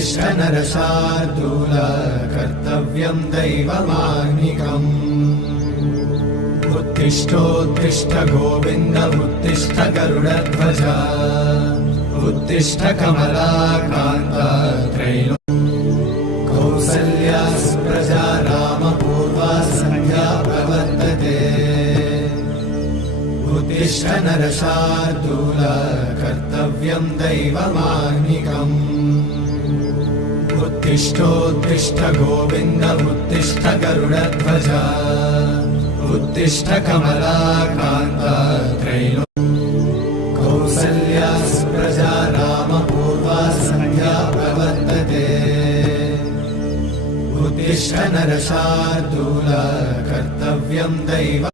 उत्तिष्ठ नरशार्दूल कर्तव्यं दैवमाह्निकम् उत्तिष्ठोत्तिष्ठ गोविन्द उत्तिष्ठ गरुडध्वज उत्तिष्ठ कमलाकान्त कौसल्या सुप्रजा रामपूर्वा सन्ध्या प्रवर्तते उत्तिष्ठ नरशार्दूल कर्तव्यं दैवमाह्निकम् उत्तिष्ठोत्तिष्ठ गोविन्द उत्तिष्ठ गरुडध्वज उत्तिष्ठ कमलाकान्त कौसल्या सुप्रजा रामपूर्वा सन्ध्या प्रवर्तते उत्तिष्ठ नरशार्दूल कर्तव्यं दैव